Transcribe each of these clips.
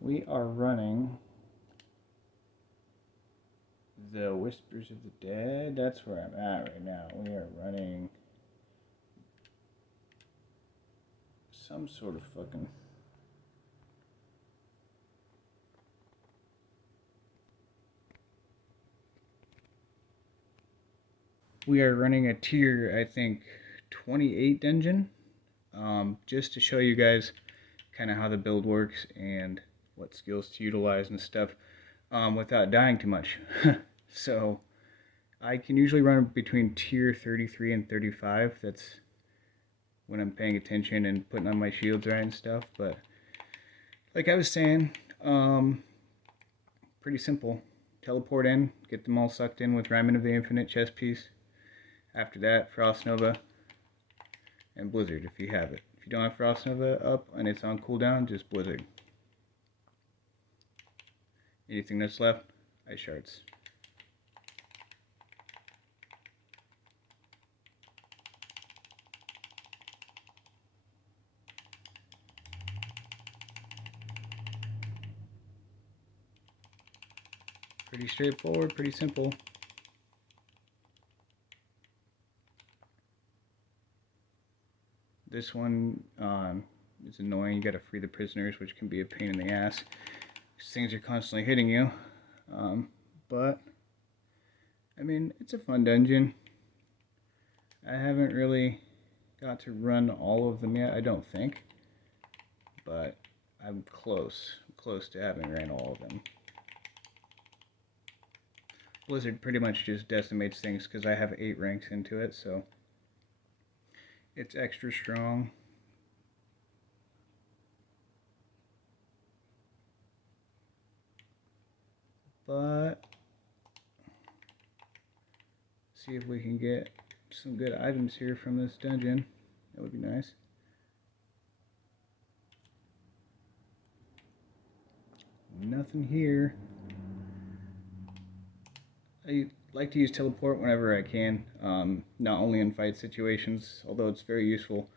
We are running the Whispers of the Dead. That's where I'm at right now. We are running some sort of fucking... We are running a tier, I think, 28 dungeon. Just to show you guys kind of how the build works and what skills to utilize and stuff without dying too much. So I can usually run between tier 33 and 35. That's when I'm paying attention and putting on my shields right and stuff. But like I was saying, pretty simple. Teleport in, get them all sucked in with Ryman of the Infinite chest piece. After that, Frost Nova and Blizzard if you have it. If you don't have Frost Nova up and it's on cooldown, just Blizzard. Anything that's left, Ice Shards. Pretty straightforward, pretty simple. This one is annoying. You gotta free the prisoners, which can be a pain in the ass. These things are constantly hitting you. But, I mean, it's a fun dungeon. I haven't really got to run all of them yet, I don't think. But I'm close to having ran all of them. Blizzard pretty much just decimates things because I have 8 ranks into it, so it's extra strong. But see if we can get some good items here from this dungeon. That would be nice. Nothing here. I like to use teleport whenever I can, not only in fight situations, although it's very useful,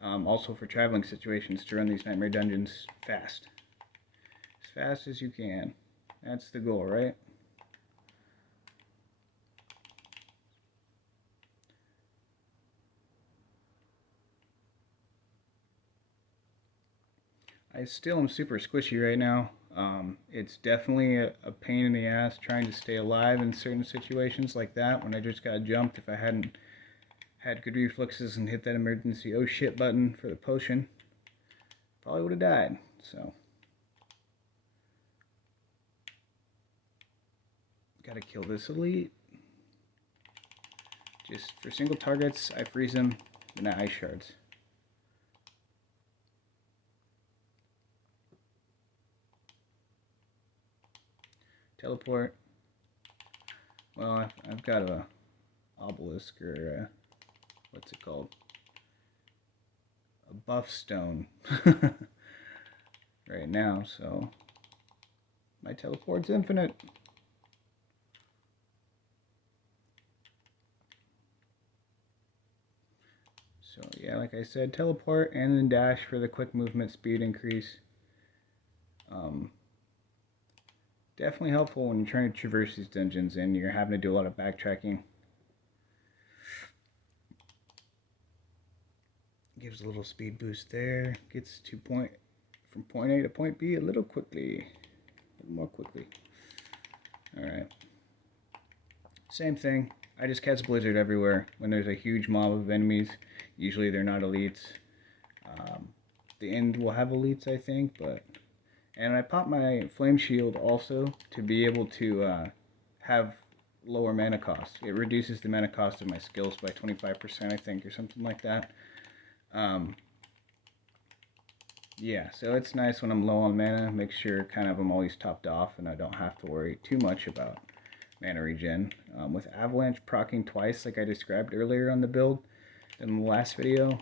also for traveling situations to run these nightmare dungeons fast. As fast as you can. That's the goal, right? I still am super squishy right now. It's definitely a pain in the ass trying to stay alive in certain situations like that when I just got jumped. If I hadn't had good reflexes and hit that emergency oh shit button for the potion, probably would have died. So, gotta kill this elite. Just for single targets, I freeze them, and I ice shards. Teleport. Well, I've got a obelisk, or what's it called? A buff stone right now, so my teleport's infinite. So yeah, like I said, teleport and then dash for the quick movement speed increase. Definitely helpful when you're trying to traverse these dungeons and you're having to do a lot of backtracking. Gives a little speed boost there. Gets to from point A to point B a little more quickly. Alright. Same thing. I just cast Blizzard everywhere when there's a huge mob of enemies. Usually they're not elites. The end will have elites, I think, but... And I pop my Flame Shield also to be able to have lower mana cost. It reduces the mana cost of my skills by 25%, I think, or something like that. Yeah, so it's nice when I'm low on mana. Make sure kind of I'm always topped off and I don't have to worry too much about mana regen. With Avalanche proccing twice, like I described earlier on the build in the last video,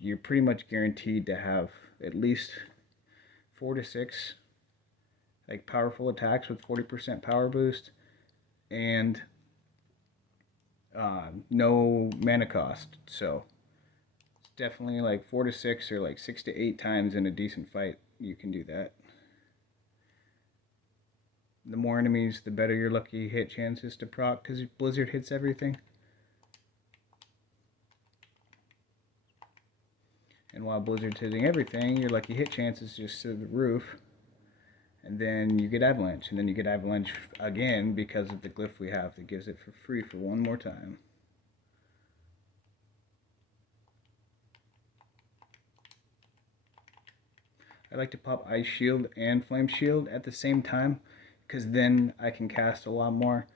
you're pretty much guaranteed to have at least 4 to 6 like powerful attacks with 40% power boost and no mana cost. So it's definitely like 4 to 6 or like 6 to 8 times in a decent fight you can do that. The more enemies, the better your lucky hit chances to proc, because Blizzard hits everything. And while Blizzard's hitting everything, your lucky hit chance is just through the roof. And then you get Avalanche, and then you get Avalanche again because of the glyph we have that gives it for free for one more time. I like to pop Ice Shield and Flame Shield at the same time, because then I can cast a lot more.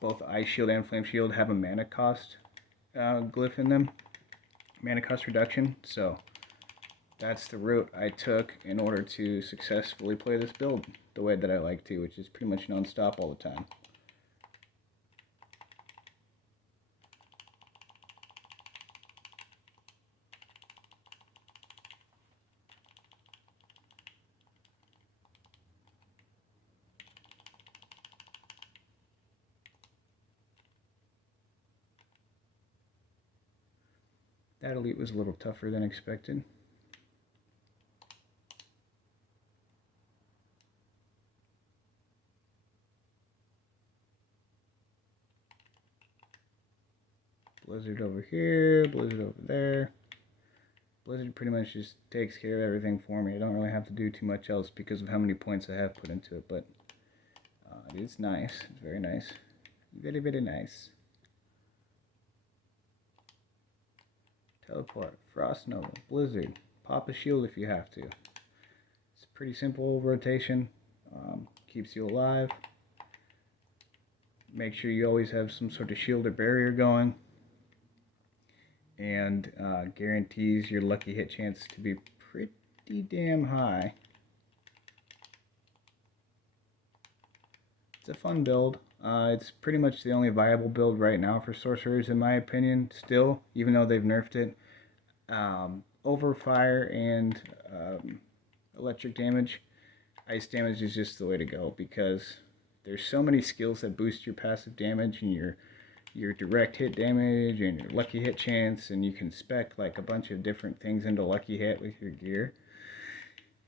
Both Ice Shield and Flame Shield have a mana cost glyph in them, mana cost reduction, so that's the route I took in order to successfully play this build the way that I like to, which is pretty much non-stop all the time. That elite was a little tougher than expected. Blizzard over here, Blizzard over there. Blizzard pretty much just takes care of everything for me. I don't really have to do too much else because of how many points I have put into it, but it's nice. It's very nice. Very, very nice. Teleport, Frost Nova, Blizzard, pop a shield if you have to. It's a pretty simple rotation, keeps you alive. Make sure you always have some sort of shield or barrier going, and guarantees your lucky hit chance to be pretty damn high. It's a fun build. It's pretty much the only viable build right now for sorcerers in my opinion still, even though they've nerfed it. Over fire and electric damage, ice damage is just the way to go, because there's so many skills that boost your passive damage and your direct hit damage and your lucky hit chance, and you can spec like a bunch of different things into lucky hit with your gear.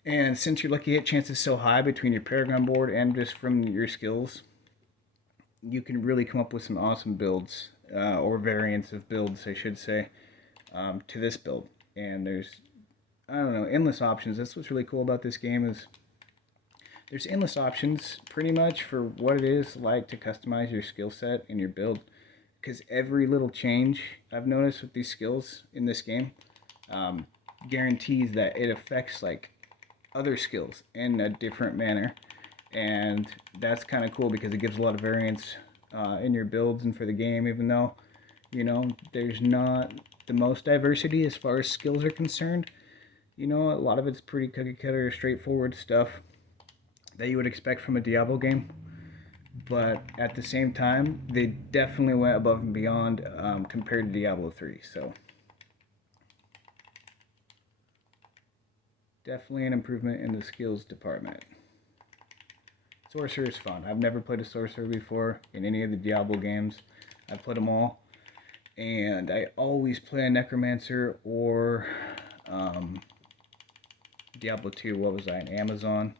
And since your lucky hit chance is so high between your Paragon board and just from your skills, you can really come up with some awesome builds, or variants of builds, I should say, to this build. And there's, I don't know, endless options. That's what's really cool about this game, is there's endless options pretty much for what it is like to customize your skill set and your build. Because every little change I've noticed with these skills in this game guarantees that it affects like other skills in a different manner, and that's kind of cool because it gives a lot of variance in your builds and for the game, even though, you know, there's not the most diversity as far as skills are concerned. You know, a lot of it's pretty cookie cutter, straightforward stuff that you would expect from a Diablo game, but at the same time they definitely went above and beyond compared to Diablo 3, so definitely an improvement in the skills department. Sorcerer is fun. I've never played a sorcerer before in any of the Diablo games. I've played them all, and I always play a necromancer or Diablo 2, what was I, an Amazon.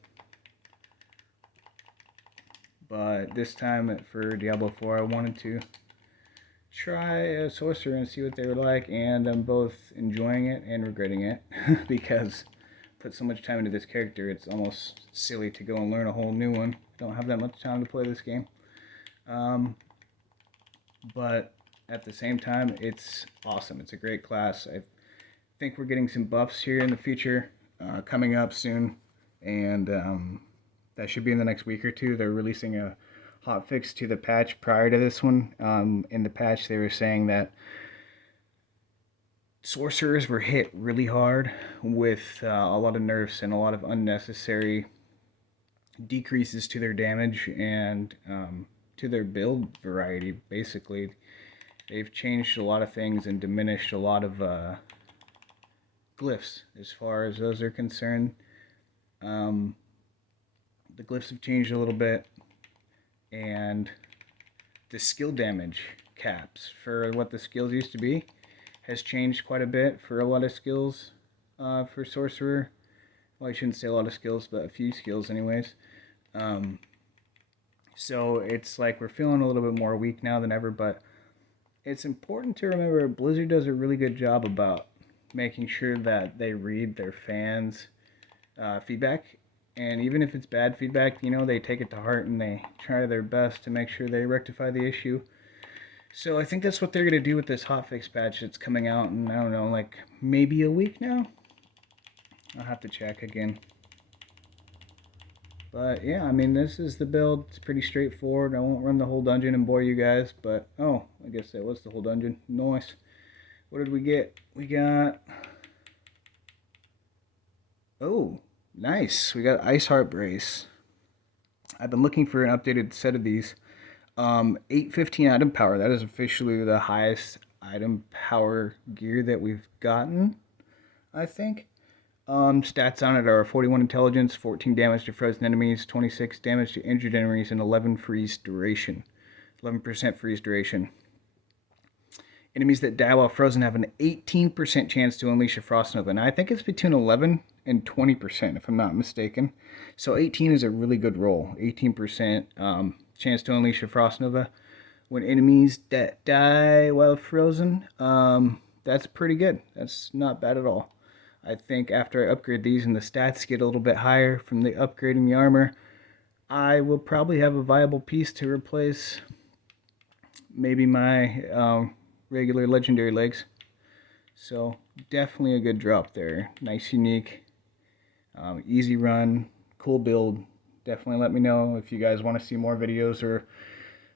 But this time for Diablo 4 I wanted to try a sorcerer and see what they were like, and I'm both enjoying it and regretting it because I put so much time into this character, it's almost silly to go and learn a whole new one. I don't have that much time to play this game. But at the same time, it's awesome. It's a great class. I think we're getting some buffs here in the future coming up soon, and that should be in the next week or two. They're releasing a hotfix to the patch prior to this one. In the patch, they were saying that sorcerers were hit really hard with a lot of nerfs and a lot of unnecessary decreases to their damage and to their build variety. Basically, they've changed a lot of things and diminished a lot of glyphs as far as those are concerned. The glyphs have changed a little bit, and the skill damage caps for what the skills used to be has changed quite a bit for a lot of skills for sorcerer. Well, I shouldn't say a lot of skills, but a few skills anyways. So it's like we're feeling a little bit more weak now than ever, but it's important to remember Blizzard does a really good job about making sure that they read their fans' feedback. And even if it's bad feedback, they take it to heart and they try their best to make sure they rectify the issue. So I think that's what they're going to do with this hotfix patch that's coming out in, I don't know, like maybe a week now? I'll have to check again. But yeah, I mean, this is the build. It's pretty straightforward. I won't run the whole dungeon and bore you guys, but oh, I guess that was the whole dungeon. Nice. What did we get? We got... Oh, nice. We got Ice Heart Brace. I've been looking for an updated set of these. 815 item power. That is officially the highest item power gear that we've gotten, I think. Stats on it are 41 intelligence, 14 damage to frozen enemies, 26 damage to injured enemies, and 11 freeze duration. 11% freeze duration. Enemies that die while frozen have an 18% chance to unleash a Frost Nova. And I think it's between 11 and 20%, if I'm not mistaken. So 18 is a really good roll. 18% chance to unleash a Frost Nova when enemies that die while frozen. That's pretty good. That's not bad at all. I think after I upgrade these and the stats get a little bit higher from the upgrading the armor, I will probably have a viable piece to replace maybe my regular legendary legs. So definitely a good drop there. Nice, unique, easy run, cool build. Definitely let me know if you guys want to see more videos, or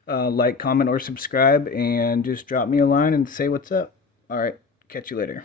like, comment, or subscribe, and just drop me a line and say what's up. All right, catch you later.